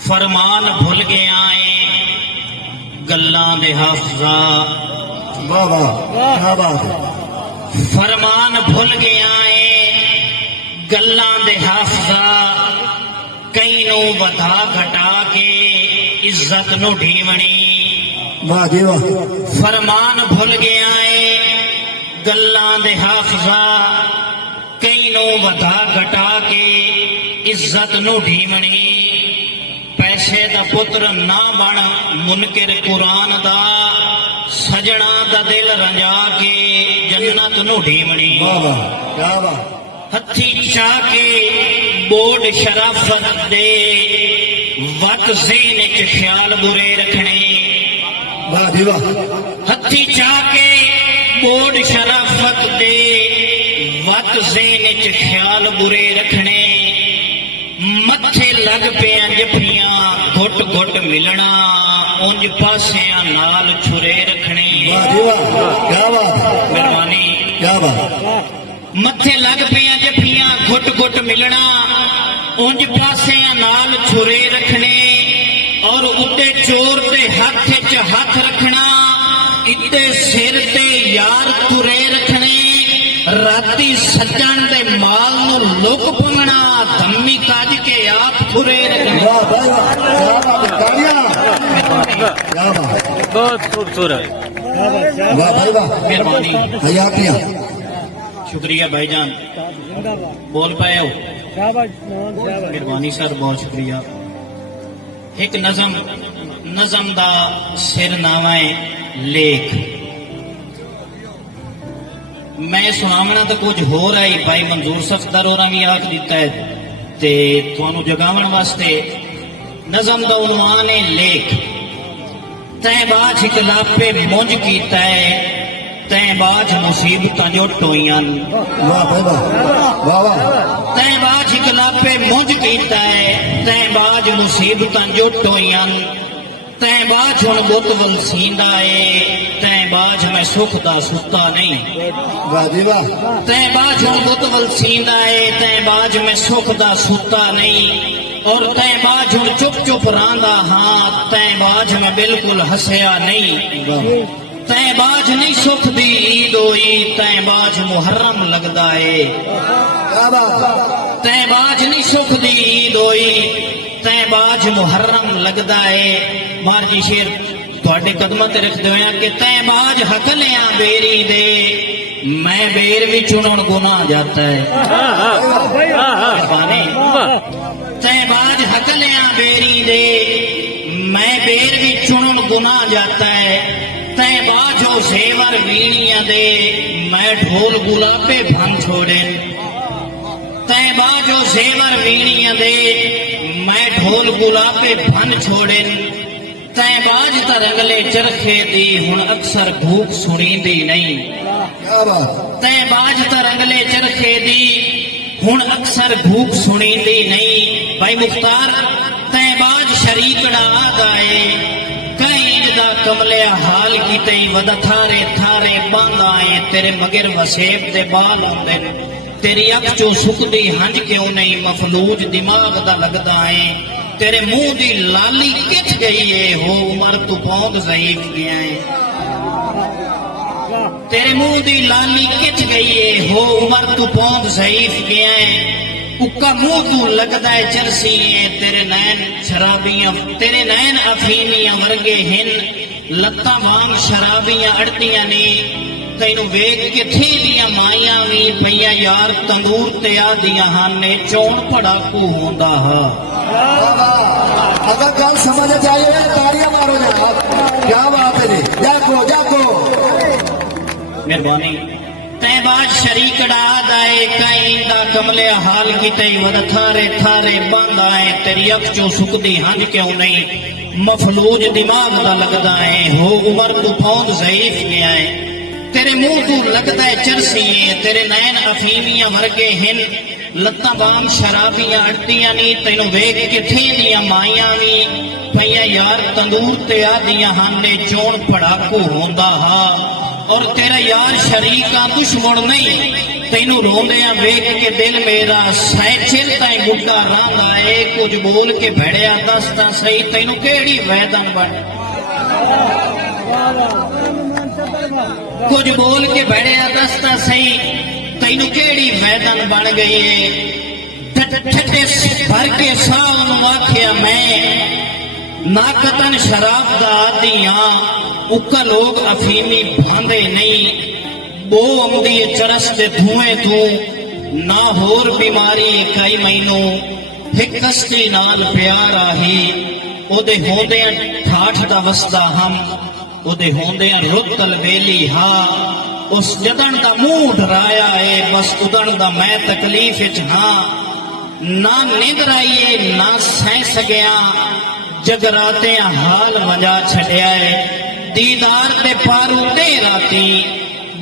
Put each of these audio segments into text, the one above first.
फरमान भुल गया है गल्लां दे हाफिज़ा। वाह वाह क्या बात है। फरमान भुल गया है गल्लां दे हाफिज़ा, कई नू वधा घटा के इज्जत नू ढीवणी। वाह जी वाह। फरमान भुल गया है गल्लां दे हाफिज़ा, कई नू वधा घटा के इज्जत नू ढीवणी। पैसे दा पुत्र ना बन मुनकिर कुरान दा, सजना दा दिल रंजा के जन्नत नू ढीवणी। वाह वाह क्या बात। हथी चाह के बोर्ड शराफत दे, वत ज़हन च ख्याल बुरे रखने। वाह जी वाह। हथी चाह के बोर्ड शराफत दे, वत ज़हन च ख्याल बुरे रखने। मथे लग पिया जफियां घुट घुट मिलना, उंज पासियां नाल छुरे रखने। वाह जी वाह क्या बात। मेहरबानी क्या बात। मथे लग पिया जफियां घुट घुट मिलना, उंज पासियां नाल छुरे रखने। और उत्ते चोर ते हथ च हथ रखना, इत्ते सिर ते यार तुरे रखने। राती सज्जन दे माल नू लुक पंगना, धम्मी काज के आप खुरे रखने। वाह भाई वाह क्या बात। तालियां। क्या बात। बहुत खूबसूरत। वाह भाई वाह। मेहरबानी हयातियां। शुक्रिया भाईजान, बोल पाए हो। मेहरबानी सर, बहुत शुक्रिया। एक नज़म दा सिरनामा है लेख। मैं सुनावना तो कुछ हो रहा है, भाई मंजूर सफदर होरा भी आख दिता है ते तुहानू जगावन वास्ते। नज़म दा उन्वान है लेख। तैं बाज इकलापे मुंज कीता है, तैं बाज मुसीबतां जो टोईयां। वाह भाई वाह। वाह वाह। तैं बाज इकलापे मुंज कीता है, तैं बाज मुसीबतां जो टोईयां। तैं बाज हुण बुत वल सींदा है, तैं बाज मैं सुख दा सुता नहीं। वाह जी वाह। तैं बाज हुण बुत वल सींदा है, तैं बाज मैं सुख दा सुता नहीं। और तैं बाज हुण चुप चुप रांदा हाँ, तैं बाज मैं बिल्कुल हसया नहीं। तैं बाज नहीं सुख दी ईद होई, तैं बाज मुहर्रम लगदा है। क्या बात। तैं बाज नहीं सुख दी ईद होई, तैं बाज मुहर्रम लगदा है। मारजी शेर तुहाडे कदमां ते रखदे होया कि तैं बाज हकलियां बेरी दे, मैं बेर भी चुनण गुनाह जाता है। मेहरबानी। तैं बाज हकलियां बेरी दे, मैं बेर भी चुनण गुनाह जाता है। तैं बाजो जेवर वीणियां दे, मैं ढोल गुलाबे भन छोड़े। तैं बाजो जेवर वीणियां दे, मैं ढोल गुलाबे भन छोड़े। तैं बाज त रंगले चरखे दी, हुण अक्सर भूख सुनींदी नहीं। क्या बात। तैं बाज त रंगले चरखे दी, हुण अक्सर भूख सुनींदी नहीं। भाई मुख्तार तैं बाज शरीक आदा है, कई दा कमलिया हाल की तई वद थारे थारे बांदा है। तेरे मगर वसेब दे बाल होंदे, तेरी अख चो सुकदी हंज क्यों नहीं, मफलूज दिमाग दा लगदा है। तेरे मुंह दी लाली किथ गई है, हो उमर तू बहुत ज़ईफ गया है। तेरे मुंह दी लाली किथ गई है, हो उमर तू बहुत ज़ईफ गया है। उक्का मुंह तू लगदा है चरसी है, तेरे नैन शराबियां, तेरे नैन अफीमियां वर्गे हिन। लत्तां वांग शराबियां अड़दियां ने, तैनू वेख के थे दियां माइयां भी पईयां यार तंदूर ते आदियां हाने, चोण पड़ाकू होंदा हा। अगर गल समझ चाहिए तालियां मारो जनाब। क्या बात है जी। जाको जाको। मेहरबानी। तैं बाज शरीक आदा है, कई दा कमले हाल की तई वद थारे थारे बांदा है। तेरी अख चो सुकदी हंज क्यों नहीं, मफलूज दिमाग दा लगदा है। हो उमर तू बहुत ज़ईफ गया है। तेरे मुंह तू लगदा है चरसी है, तेरे नैन अफीमियां वर्गे हिन। लत्तां वांग शराबियां अड़दियां नी, तैनू वेख के थे दियां माइयां भी पईयां यार तंदूर ते आदियां हाने, चोण पड़ाकू होंदा हा। और तेरा यार शरीका दुश्मन नहीं, ਤੈਨੂੰ ਰੋਂਦਿਆਂ ਵੇਖ ਕੇ ਦਿਲ ਮੇਰਾ ਸੈਚਿਲ ਤਾਈ ਮੁੱਢਾ ਰਾਂਦਾ ਏ ਕੁਝ ਬੋਲ ਕੇ ਭੜਿਆ ਦੱਸ ਤਾਂ ਸਹੀ ਤੈਨੂੰ ਕਿਹੜੀ ਵੈਦਨ ਬਣ ਕੁਝ ਬੋਲ ਕੇ ਭੜਿਆ ਦੱਸ ਤਾਂ ਸਹੀ ਤੈਨੂੰ ਕਿਹੜੀ ਵੈਦਨ ਬਣ ਗਈ ਏ ਠੱਠੇ ਭਰ ਕੇ ਸਾਹ ਨੂੰ ਆਖਿਆ ਮੈਂ ਨਾ ਕਤਨ ਸ਼ਰਾਬ ਦਾ ਆਦੀਆਂ ਉੱਕਾ ਲੋਕ ਅਫੀਮੀ ਭਾਂਦੇ ਨਹੀਂ ਬੋ ਆਉਂਦੀ ਏ ਚਰਸ ਦੇ ਧੂਏ ਤੂੰ ਨਾ ਹੋਰ ਬਿਮਾਰੀ ਕਈ ਮੈਨੂੰ ਇੱਕ ਕਸ਼ਤੀ ਨਾਲ ਪਿਆਰ ਆਹੀ ਉਹਦੇ ਹੋਂਦਿਆਂ ਠਾਠ ਦਾ ਵਸਦਾ ਹਮ ਉਹਦੇ ਹੋਂਦਿਆਂ ਰੁੱਤ ਲਵੇਲੀ ਹਾਂ ਉਸ ਜਦਣ ਦਾ ਮੂੰਹ ਡਰਾਇਆ ਏ ਬਸ ਉਦਣ ਦਾ ਮੈਂ ਤਕਲੀਫ ਵਿੱਚ ਹਾਂ ਨਾ ਨਿੰਦਰ ਆਈਏ ਨਾ ਸਹਿ ਸਕਿਆ ਜਗਰਾਤਿਆਂ ਹਾਲ ਵਜਾ ਛੱਡਿਆ ਏ ਦੀਦਾਰ ਤੇ ਪਾਰੂ ਤੇ ਰਾਤੀ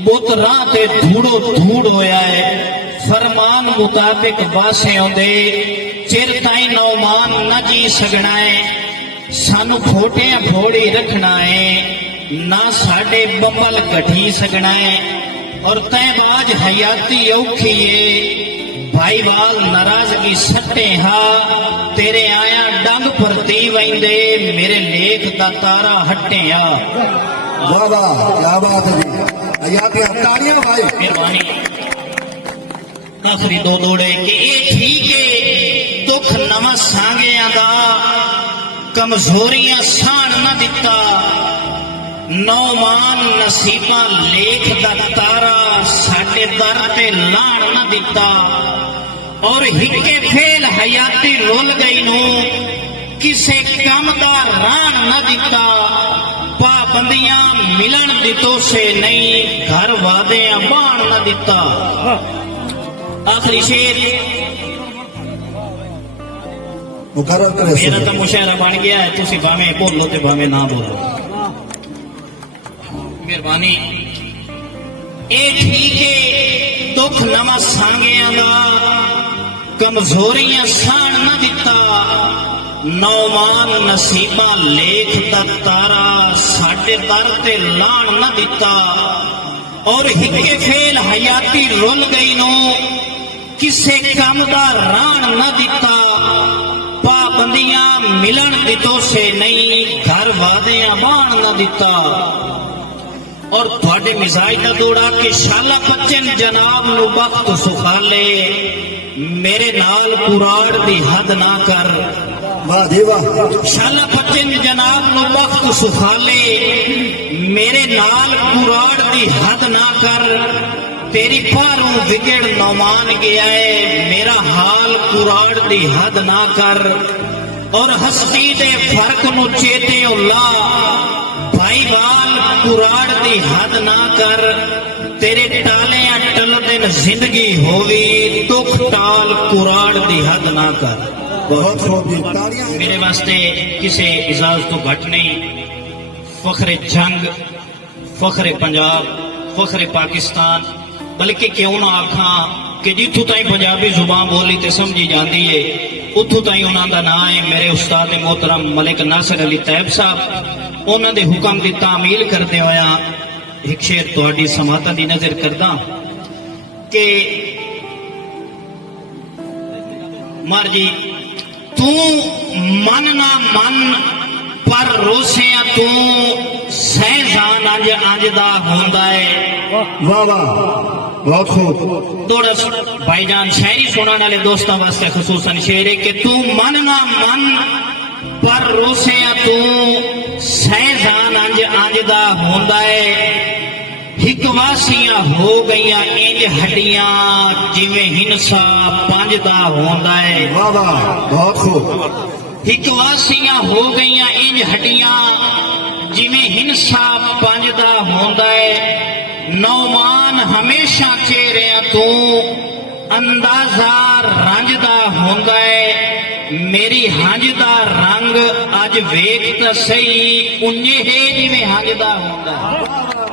ਬੁੱਤ ਰਾਹ ਤੇ ਧੂੜੋ ਧੂੜ ਹੋਇਆ ਏ ਫਰਮਾਨ ਮੁਤਾਬਿਕ ਵਾਸੇ ਆਉਂਦੇ ਚਿਰ ਤਾਈਂ ਨੌਮਾਨ ਨਾ ਜੀ ਸਕਣਾ ਏ ਸਾਨੂੰ ਫੋਟਿਆਂ ਫੋੜੀ ਰੱਖਣਾ ਏ ਨਾ ਸਾਡੇ ਬੰਬਲ ਘਟੀ ਸਕਣਾ ਏ ਔਰ ਤੈਬਾਜ ਹਯਾਤੀ ਔਖੀ ਏ भाईवाल नाराजगी सट्टे हा तेरे आया डंग परती वैंदे मेरे लेख दा तारा हट्टे आ वाह वाह क्या बात है जी हयाती तालियां भाई मेहरबानी आखिरी दो दौड़े कि ये ठीक है दुख नवा सांगियां दा कमजोरियां साण ना दिता नौमान नसीबा लेख दा तारा साडे दर ते लाण ना दिता और हिक्के फेल हयाती रुल गई नू किसे कम दा रान न दिता पाबंदियां मिलन दितो से नहीं घर वादियां बाण न दिता आखिरी शेर मुकर्रर करे मेरा तो मुशायरा बन गया है तुसी भावें बोलो ते भावें ना बोलो मेहरबानी ए ठीक है दुख नवा सांगियां दा कमजोरियां साण न दिता नौमान नसीबा लेख दा तारा साडे दर ते लाण न दिता और हिक्के फेल हयाती रुल गई नो किसे कम दा राण न दिता पाबंदियां मिलन दितो से नहीं घर वादियां बाण न दिता और थोड़े मिजाज का दौड़ा कि शाला बच्चन जनाब नु वक्त सुखाले मेरे नाल कुराड़ दी हद ना कर वाह जी वाह शाला बच्चन जनाब नु वक्त सुखाले मेरे नाल कुराड़ दी हद ना कर तेरी पारू विगड़ नौमान गया है मेरा हाल कुराड़ दी हद ना कर और हस्ती दे फर्क नु चेते उल्ला भाईवाल कुराड़ दी हद ना कर तेरे टाले टल दिन जिंदगी होवी दुख टाल कुराड़ दी हद ना कर बहुत खूब जी तालियां मेरे वास्ते किसी इजाजत तो घट नहीं फखरे जंग फखरे पंजाब फखरे पाकिस्तान बल्कि क्यों ना आखा कि जिथों ताई पंजाबी जुबान बोली ते समझी जाती है उथों ताई उन्हां दा नाम है मेरे उस्ताद मोहतरम मलिक नासिर अली तैयब साहब उन्हां दे हुक्म दी तामील करदे होया एक शेर तुहाडी समाता दी नजर करदा कि मार जी तू मन ना मन पर रोसिया तू सहजान अंज अंजदा होंदा है वाह वाह बहुत खूब थोड़ा भाईजान शायरी सुनाने वाले दोस्तों वास्ते खसूसन शेर है कि तू मन ना मन पर रोसिया तू सहजान अंज अंजदा होंदा है हिकवासियां हो गईयां इंज हड्डियां जिवें हिंसा पंजदा होंदा है वाह वाह बहुत खूब हिकवासियां हो गईयां इंज हड्डियां जिवें हिंसा पंजदा होंदा है नौमान हमेशा चेहरिया तू अंदाजा रंजदा होंदा है मेरी हंज दा रंग अज वेख तां सही उन्ने है जिवें हंज दा होंदा है